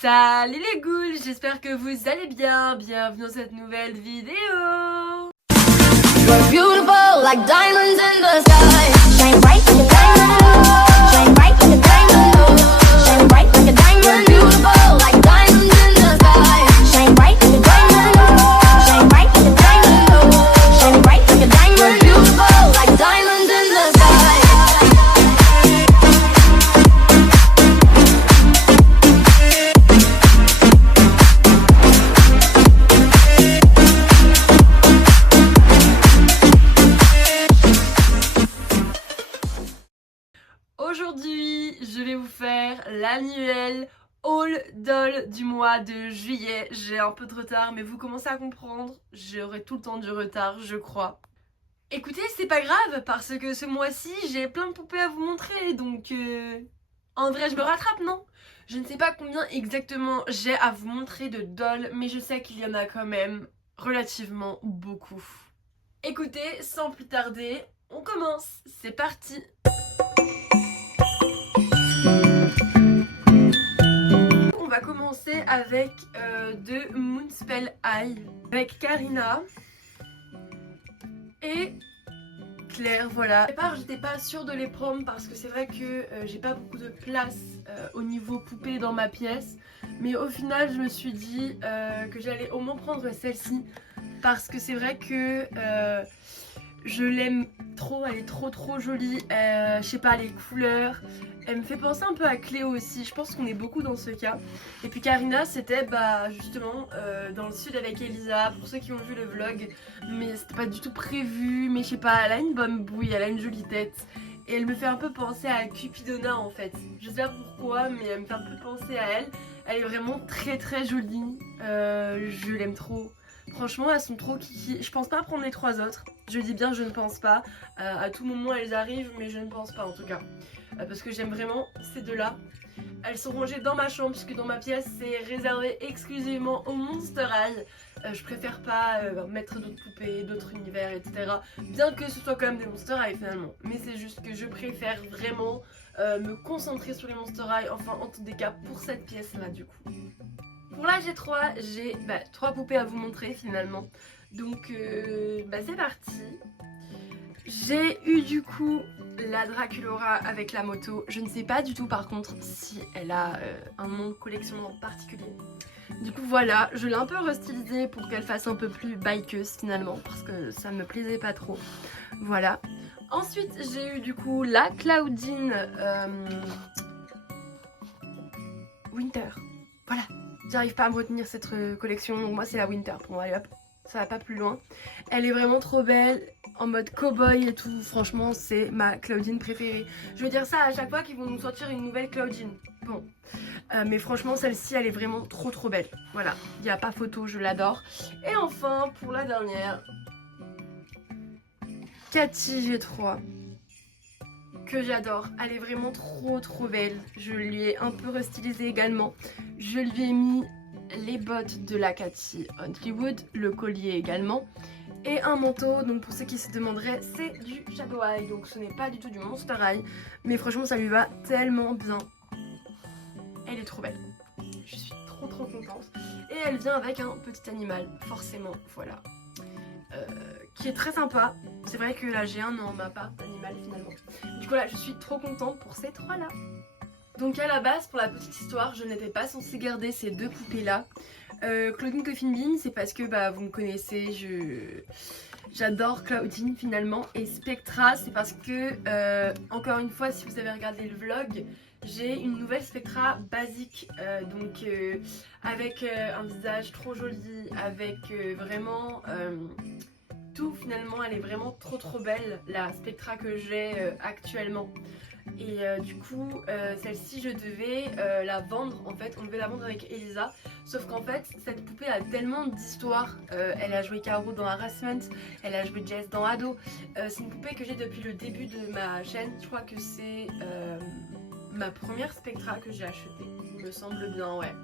Salut les ghouls, j'espère que vous allez bien. Bienvenue dans cette nouvelle vidéo. You're beautiful like diamonds in the sky. Shine bright like a diamond. Shine bright like a diamond. Shine bright like a diamond. You're beautiful like diamonds in the sky. Shine bright like a diamond. Shine bright like a diamond. Shine bright like a diamond. You're beautiful like diamonds in the sky. Aujourd'hui, je vais vous faire l'annuel haul doll du mois de juillet. J'ai un peu de retard, mais vous commencez à comprendre, j'aurai tout le temps du retard, je crois. Écoutez, c'est pas grave, parce que ce mois-ci, j'ai plein de poupées à vous montrer, donc en vrai, je me rattrape, non? Je ne sais pas combien exactement j'ai à vous montrer de dolls, mais je sais qu'il y en a quand même relativement beaucoup. Écoutez, sans plus tarder, on commence, c'est parti! On va commencer avec de Moonspell High avec Karina et Claire, voilà. Au départ, j'étais pas sûre de les prendre parce que c'est vrai que j'ai pas beaucoup de place au niveau poupée dans ma pièce, mais au final je me suis dit que j'allais au moins prendre celle-ci parce que c'est vrai que je l'aime trop, elle est trop jolie, je sais pas, les couleurs, elle me fait penser un peu à Cléo aussi, je pense qu'on est beaucoup dans ce cas. Et puis Karina, c'était justement dans le sud avec Elisa, pour ceux qui ont vu le vlog, mais c'était pas du tout prévu, mais je sais pas, elle a une bonne bouille, elle a une jolie tête. Et elle me fait un peu penser à Cupidona en fait, je sais pas pourquoi, mais elle me fait un peu penser à elle. Elle est vraiment très jolie, je l'aime trop. Franchement, elles sont trop kiki. Je pense pas prendre les trois autres. Je dis bien, je ne pense pas. À tout moment, elles arrivent, mais je ne pense pas en tout cas. Parce que j'aime vraiment ces deux-là. Elles sont rangées dans ma chambre, puisque dans ma pièce, c'est réservé exclusivement au Monster High. Je préfère pas mettre d'autres poupées, d'autres univers, etc. Bien que ce soit quand même des Monster High finalement. Mais c'est juste que je préfère vraiment me concentrer sur les Monster High. Enfin, en tout cas, pour cette pièce-là, du coup. Pour la G3, j'ai 3 poupées à vous montrer finalement. Donc c'est parti. J'ai eu du coup la Draculaura avec la moto. Je ne sais pas du tout par contre si elle a un nom de collection en particulier. Du coup voilà, je l'ai un peu restylisée pour qu'elle fasse un peu plus bikeuse finalement parce que ça me plaisait pas trop. Voilà. Ensuite j'ai eu du coup la Claudine Winter. Voilà. J'arrive pas à me retenir cette collection, donc moi c'est la Winter pour moi, allez hop, ça va pas plus loin. Elle est vraiment trop belle, en mode cow-boy et tout, franchement c'est ma Claudine préférée. Je veux dire ça à chaque fois qu'ils vont nous sortir une nouvelle Claudine. Bon, mais franchement celle-ci elle est vraiment trop belle, voilà, il n'y a pas photo, je l'adore. Et enfin pour la dernière, Cathy G3. Que j'adore, elle est vraiment trop belle. Je lui ai un peu restylisée également. Je lui ai mis les bottes de la Cathy Hollywood, le collier également et un manteau. Donc pour ceux qui se demanderaient, c'est du Shadow Eye, donc ce n'est pas du tout du Monster High, mais franchement ça lui va tellement bien. Elle est trop belle, je suis trop contente. Et elle vient avec un petit animal, forcément, voilà. Qui est très sympa. C'est vrai que la G1 n'en a pas d'animal finalement. Du coup là je suis trop contente pour ces trois là. Donc à la base, pour la petite histoire, je n'étais pas censée garder ces deux poupées là. Claudine Coffin Bean, c'est parce que vous me connaissez, j'adore Claudine finalement. Et Spectra, c'est parce que encore une fois, si vous avez regardé le vlog, j'ai une nouvelle Spectra basique, avec un visage trop joli, avec vraiment tout finalement. Elle est vraiment trop belle, la Spectra que j'ai actuellement. Et du coup celle-ci je devais la vendre en fait, on devait la vendre avec Elisa. Sauf qu'en fait cette poupée a tellement d'histoires, elle a joué Caro dans Harassment, elle a joué Jess dans Ado. C'est une poupée que j'ai depuis le début de ma chaîne, je crois que c'est ma première Spectra que j'ai achetée, il me semble bien, ouais.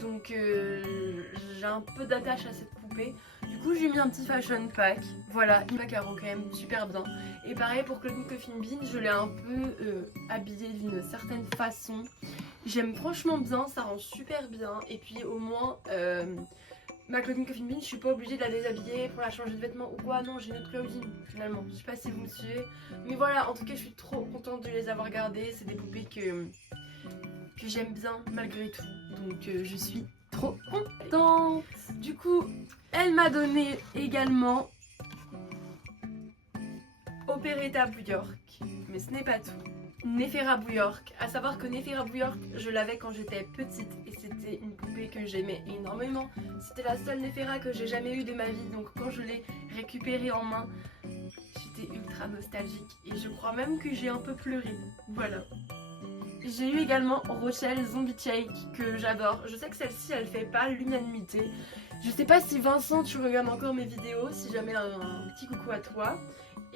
Donc j'ai un peu d'attache à cette poupée. Du coup j'ai mis un petit fashion pack. Voilà, il m'a Caro quand même super bien. Et pareil pour Claudine Coffin Bean, je l'ai un peu habillée d'une certaine façon. J'aime franchement bien, ça rend super bien. Et puis au moins, ma Claudine Coffin Bean, je suis pas obligée de la déshabiller pour la changer de vêtements ou quoi. Non, j'ai une autre Claudine finalement. Je sais pas si vous me suivez. Mais voilà, en tout cas, je suis trop contente de les avoir gardées. C'est des poupées que j'aime bien malgré tout. Donc je suis trop contente. Du coup, elle m'a donné également Operetta Bouyork. Mais ce n'est pas tout. Nefera Bouyork, à savoir que Nefera Bouyork, je l'avais quand j'étais petite et c'était une poupée que j'aimais énormément. C'était la seule Nefera que j'ai jamais eue de ma vie, donc quand je l'ai récupérée en main, j'étais ultra nostalgique et je crois même que j'ai un peu pleuré. Voilà. J'ai eu également Rochelle Zombie Shake que j'adore. Je sais que celle-ci elle fait pas l'unanimité. Je sais pas si Vincent tu regardes encore mes vidéos, si jamais un petit coucou à toi.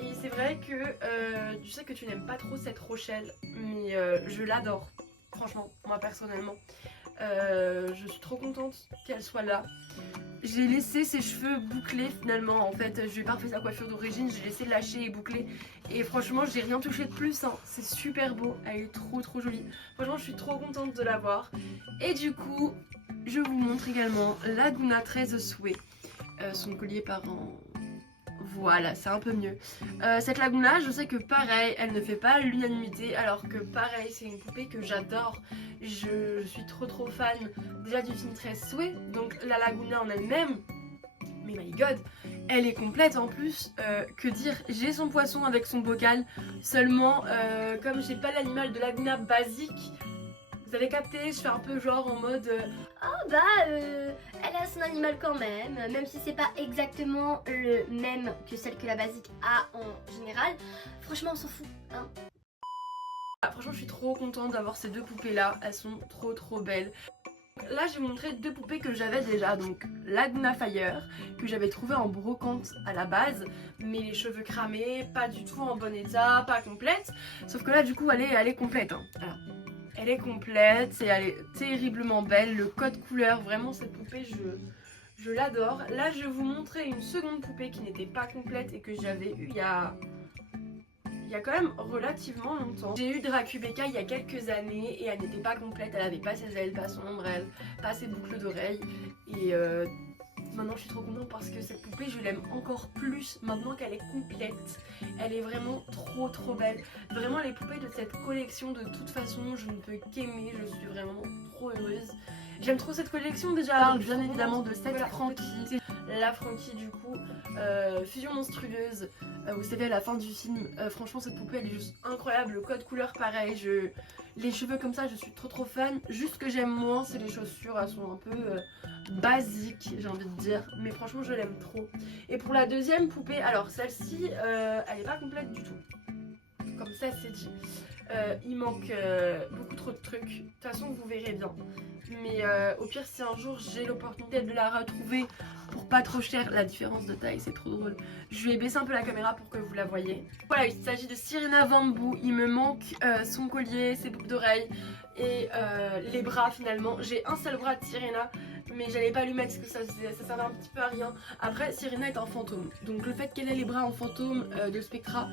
Et c'est vrai que je sais que tu n'aimes pas trop cette Rochelle, mais je l'adore, franchement, moi personnellement. Je suis trop contente qu'elle soit là. J'ai laissé ses cheveux bouclés finalement, en fait, je lui ai pas refait sa coiffure d'origine, j'ai laissé lâcher et boucler. Et franchement, j'ai rien touché de plus, hein. C'est super beau, elle est trop jolie. Franchement, je suis trop contente de la voir. Et du coup, je vous montre également Laguna 13 Souhait, son collier par an. Voilà, c'est un peu mieux. Cette Laguna, je sais que pareil, elle ne fait pas l'unanimité, alors que pareil, c'est une poupée que j'adore. Je suis trop fan déjà du film 13 Souhait, donc la Laguna en elle-même. Mais my god, elle est complète en plus. Que dire, j'ai son poisson avec son bocal, seulement comme j'ai pas l'animal de Laguna basique, vous avez capté, je fais un peu genre en mode elle a son animal quand même si c'est pas exactement le même que celle que la basique a en général. Franchement, on s'en fout, hein. Ah, franchement, je suis trop contente d'avoir ces deux poupées là, elles sont trop belles. Là, je vais vous montrer deux poupées que j'avais déjà, donc Laguna Fire, que j'avais trouvé en brocante à la base, mais les cheveux cramés, pas du tout en bon état, pas complète. Sauf que là, du coup, elle est complète, hein. Alors, elle est complète et elle est terriblement belle. Le code couleur, vraiment cette poupée, je l'adore. Là, je vais vous montrer une seconde poupée qui n'était pas complète et que j'avais eue il y a quand même relativement longtemps. J'ai eu Dracubeka il y a quelques années et elle n'était pas complète. Elle avait pas ses ailes, pas son ombrelle, pas ses boucles d'oreilles. Et maintenant je suis trop contente parce que cette poupée je l'aime encore plus maintenant qu'elle est complète. Elle est vraiment trop belle. Vraiment les poupées de cette collection de toute façon je ne peux qu'aimer. Je suis vraiment trop heureuse. J'aime trop cette collection déjà. Bien évidemment de cette Frankie. La Frankie du coup, fusion monstrueuse, vous savez à la fin du film, franchement cette poupée elle est juste incroyable, le code couleur pareil, les cheveux comme ça je suis trop fan. Juste ce que j'aime moins c'est les chaussures, elles sont un peu basiques j'ai envie de dire, mais franchement je l'aime trop. Et pour la deuxième poupée, alors celle-ci elle est pas complète du tout, comme ça c'est dit. Il manque beaucoup trop de trucs, de toute façon vous verrez bien. Mais au pire si un jour j'ai l'opportunité de la retrouver pour pas trop cher, la différence de taille c'est trop drôle. Je vais baisser un peu la caméra pour que vous la voyez. Voilà, il s'agit de Sirena Vambu. Il me manque son collier, ses boucles d'oreilles et les bras finalement. J'ai un seul bras de Sirena mais j'allais pas lui mettre parce que ça servait un petit peu à rien. Après Sirena est un fantôme, donc le fait qu'elle ait les bras en fantôme de Spectra,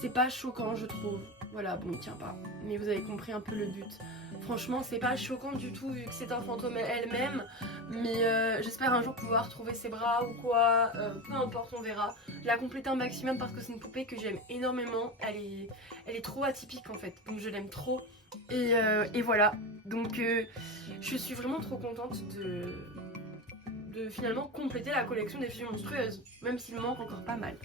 c'est pas choquant je trouve. Voilà, bon il tient pas, mais vous avez compris un peu le but. Franchement c'est pas choquant du tout vu que c'est un fantôme elle-même. Mais j'espère un jour pouvoir trouver ses bras ou quoi, peu importe on verra. La compléter un maximum parce que c'est une poupée que j'aime énormément. Elle est trop atypique en fait, donc je l'aime trop. Et voilà, donc je suis vraiment trop contente de finalement compléter la collection des fusions monstrueuses, même s'il manque encore pas mal.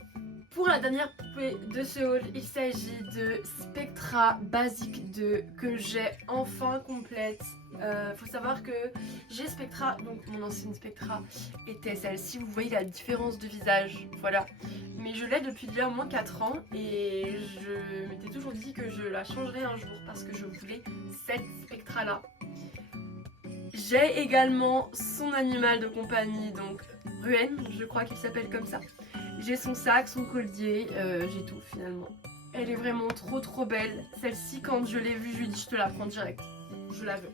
Pour la dernière poupée de ce haul, il s'agit de Spectra Basique 2 que j'ai enfin complète. Faut savoir que j'ai Spectra, donc mon ancienne Spectra était celle-ci, vous voyez la différence de visage, voilà. Mais je l'ai depuis déjà au moins 4 ans et je m'étais toujours dit que je la changerais un jour parce que je voulais cette Spectra là. J'ai également son animal de compagnie, donc Ruen, je crois qu'il s'appelle comme ça. J'ai son sac, son collier, j'ai tout finalement. Elle est vraiment trop belle. Celle-ci quand je l'ai vue, je lui ai dit je te la prends direct. Je la veux.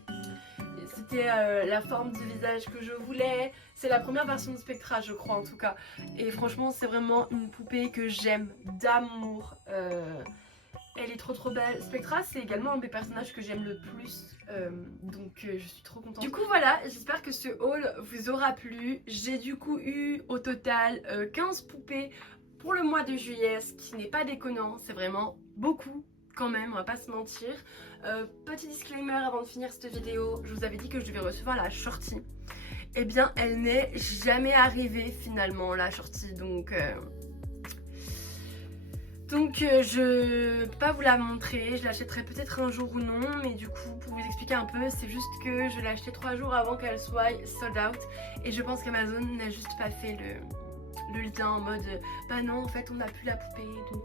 C'était la forme du visage que je voulais. C'est la première version de Spectra je crois en tout cas. Et franchement c'est vraiment une poupée que j'aime d'amour. Elle est trop belle. Spectra, c'est également un des personnages que j'aime le plus, donc je suis trop contente. Du coup voilà, j'espère que ce haul vous aura plu. J'ai du coup eu au total 15 poupées pour le mois de juillet, ce qui n'est pas déconnant, c'est vraiment beaucoup quand même, on va pas se mentir. Petit disclaimer avant de finir cette vidéo, je vous avais dit que je devais recevoir la shorty. Eh bien elle n'est jamais arrivée finalement, la shorty, donc je peux pas vous la montrer, je l'achèterai peut-être un jour ou non, mais du coup pour vous expliquer un peu, c'est juste que je l'ai acheté 3 jours avant qu'elle soit sold out et je pense qu'Amazon n'a juste pas fait le lien en mode bah non en fait on n'a plus la poupée donc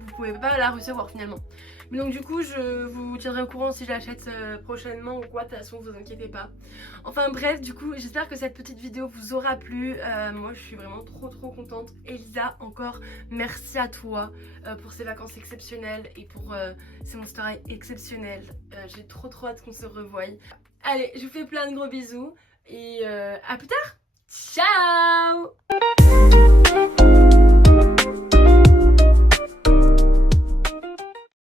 vous pouvez pas la recevoir finalement. Mais donc du coup je vous tiendrai au courant si je l'achète prochainement ou quoi, de toute façon vous inquiétez pas. Enfin bref, du coup j'espère que cette petite vidéo vous aura plu. Moi je suis vraiment trop contente. Elisa, encore merci à toi pour ces vacances exceptionnelles et pour ces Monster High exceptionnels. J'ai trop hâte qu'on se revoie. Allez, je vous fais plein de gros bisous et à plus tard. Ciao.